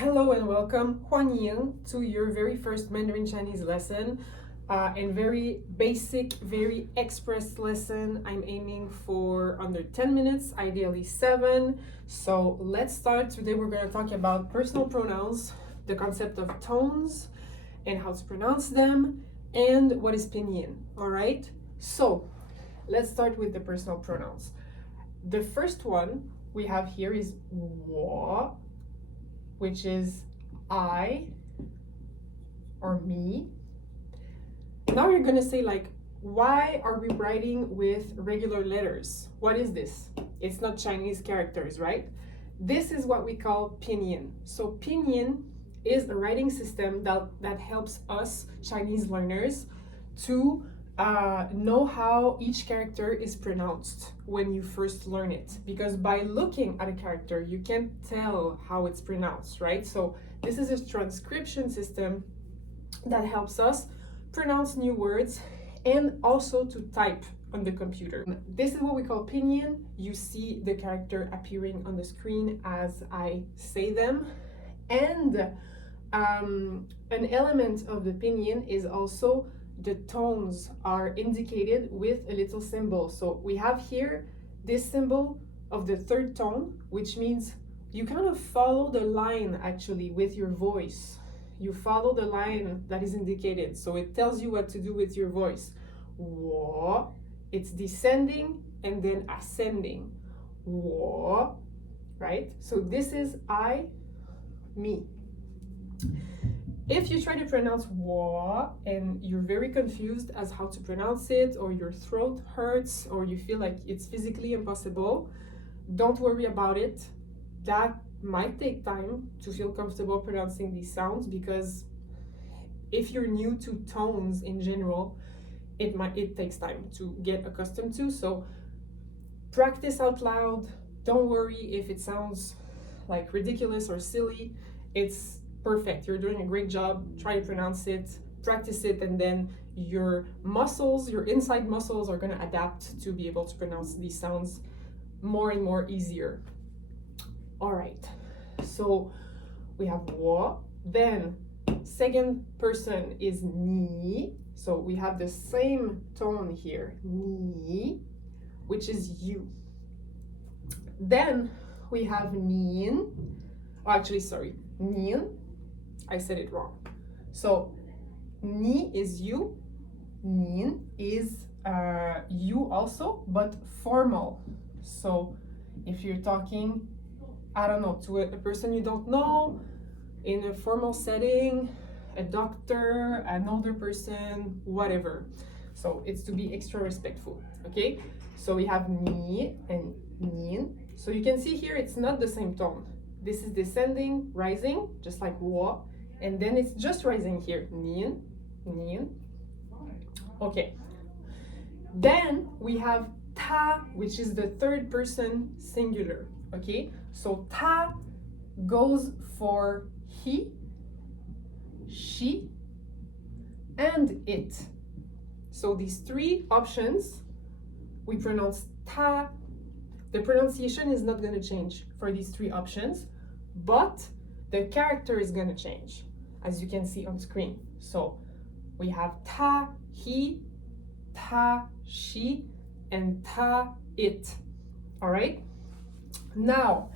Hello and welcome, pinyin, to your very first Mandarin Chinese lesson. And very basic, very express lesson. I'm aiming for under 10 minutes, ideally 7. So let's start. Today we're going to talk about personal pronouns, the concept of tones and how to pronounce them, and what is pinyin. All right? So let's start with the personal pronouns. The first one we have here is 我, which is I or me. Now you're gonna say, like, why are we writing with regular letters? What is this? It's not Chinese characters, right? This is what we call pinyin. So pinyin is a writing system that helps us Chinese learners to know how each character is pronounced when you first learn it, because by looking at a character you can't tell how it's pronounced, right? So this is a transcription system that helps us pronounce new words and also to type on the computer. This is what we call pinyin. You see the character appearing on the screen as I say them, and an element of the pinyin is also the tones are indicated with a little symbol. So we have here this symbol of the third tone, which means you kind of follow the line actually with your voice. You follow the line that is indicated. So it tells you what to do with your voice. 我, it's descending and then ascending. 我, right? So this is I, me. If you try to pronounce 我 and you're very confused as how to pronounce it, or your throat hurts, or you feel like it's physically impossible, don't worry about it. That might take time to feel comfortable pronouncing these sounds, because if you're new to tones in general, it takes time to get accustomed to. So practice out loud. Don't worry if it sounds like ridiculous or silly. It's perfect. You're doing a great job. Try to pronounce it, practice it, and then your muscles, your inside muscles, are going to adapt to be able to pronounce these sounds more and more easier. All right, so we have 我, then second person is 你, so we have the same tone here, 你, which is you. Then we have 您,您, I said it wrong. So 你 is you, 您is you also, but formal. So if you're talking, I don't know, to a person you don't know, in a formal setting, a doctor, an older person, whatever. So it's to be extra respectful, okay? So we have 你 and 您. So you can see here it's not the same tone. This is descending, rising, just like 我, and then it's just rising here, 您, 您. Okay. Then we have 他, which is the third person singular. Okay, so 他 goes for he, she, and it. So these three options, we pronounce 他. The pronunciation is not going to change for these three options, but the character is going to change, as you can see on screen. So we have 他, he, 他, she, and 他, it. All right? Now,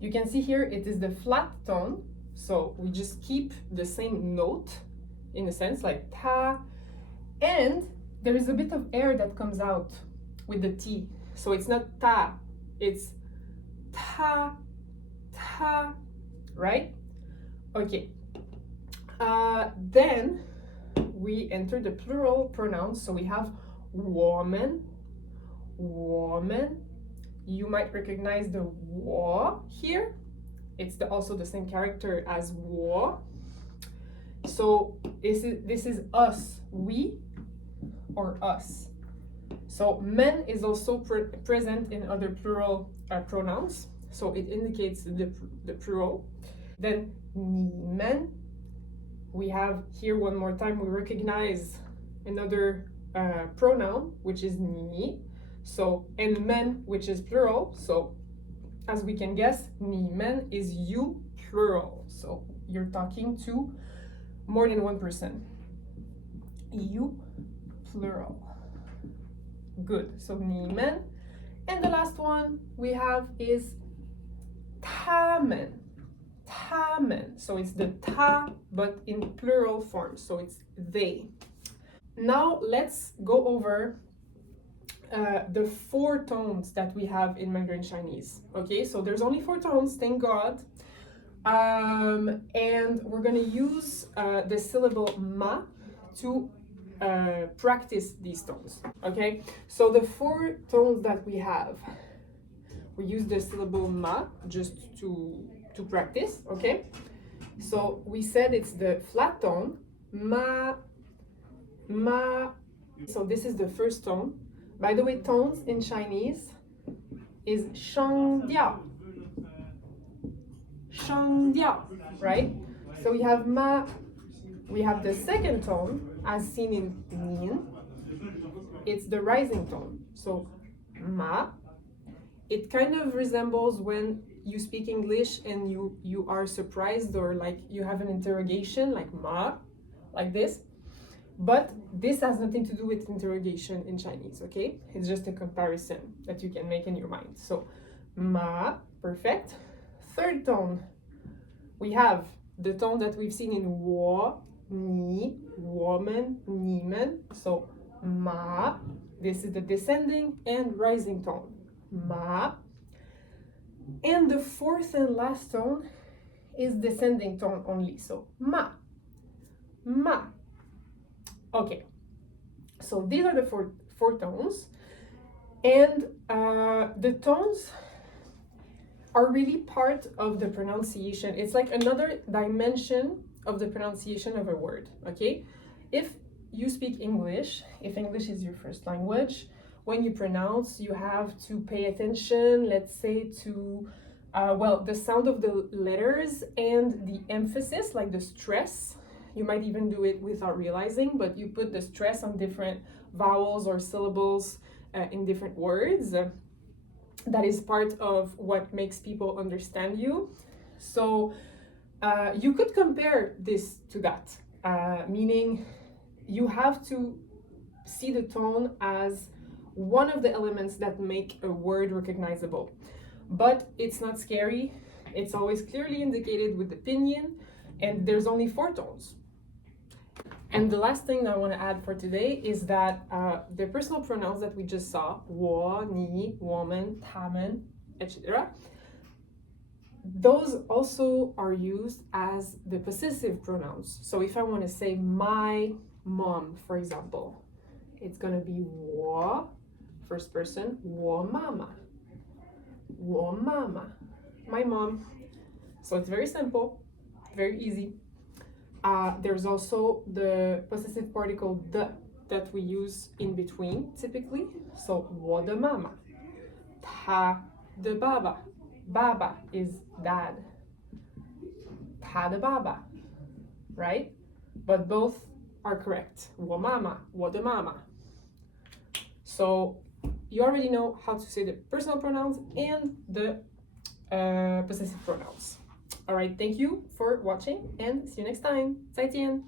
you can see here it is the flat tone, so we just keep the same note in a sense, like 他, and there is a bit of air that comes out with the T, so it's not 他, it's 他, right? Okay. Then we enter the plural pronouns, so we have 我们, 我们. You might recognize the 我 here. It's also the same character as 我. So this is us, we, or us. So men is also present in other plural pronouns, so it indicates the plural. Then 你们. We have here one more time, we recognize another pronoun, which is 你. So, and men, which is plural, so as we can guess, 你们 is you plural. So you're talking to more than one person. You plural. Good. So 你们. And the last one we have is 他们. 他们. So it's the 他, but in plural form. So it's they. Now let's go over the 4 tones that we have in Mandarin Chinese. Okay, so there's only 4 tones, thank God. And we're gonna use the syllable ma to practice these tones. Okay, so the 4 tones that we have, we use the syllable ma just to practice. Okay, so we said it's the flat tone ma, ma. So this is the first tone. By the way, tones in Chinese is sheng diao. Sheng diao, right? So we have ma, we have the second tone as seen in nin. It's the rising tone. So ma. It kind of resembles when you speak English and you are surprised or like you have an interrogation, like ma, like this. But this has nothing to do with interrogation in Chinese, okay? It's just a comparison that you can make in your mind. So, ma, perfect. Third tone, we have the tone that we've seen in wo, ni, woman, nimen. So, ma, this is the descending and rising tone. Ma. And the fourth and last tone is descending tone only. So, ma, ma. Okay, so these are the four tones, and the tones are really part of the pronunciation. It's like another dimension of the pronunciation of a word. Okay, if you speak English, if English is your first language, when you pronounce, you have to pay attention, let's say, to well, the sound of the letters and the emphasis, like the stress. You might even do it without realizing, but you put the stress on different vowels or syllables in different words. That is part of what makes people understand you. So you could compare this to that, meaning you have to see the tone as one of the elements that make a word recognizable. But it's not scary. It's always clearly indicated with the pinyin, and there's only 4 tones. And the last thing I want to add for today is that the personal pronouns that we just saw, wo, ni, woman, tamen, etc., those also are used as the possessive pronouns. So if I want to say my mom, for example, it's going to be wo, first person, wo mama. Wo mama. My mom. So it's very simple, very easy. There's also the possessive particle de that we use in between typically. So, wo de mama. Ta de baba. Baba is dad. Ta de baba. Right? But both are correct. Wo mama, wo de mama. So, you already know how to say the personal pronouns and the possessive pronouns. All right, thank you for watching and see you next time. 再见.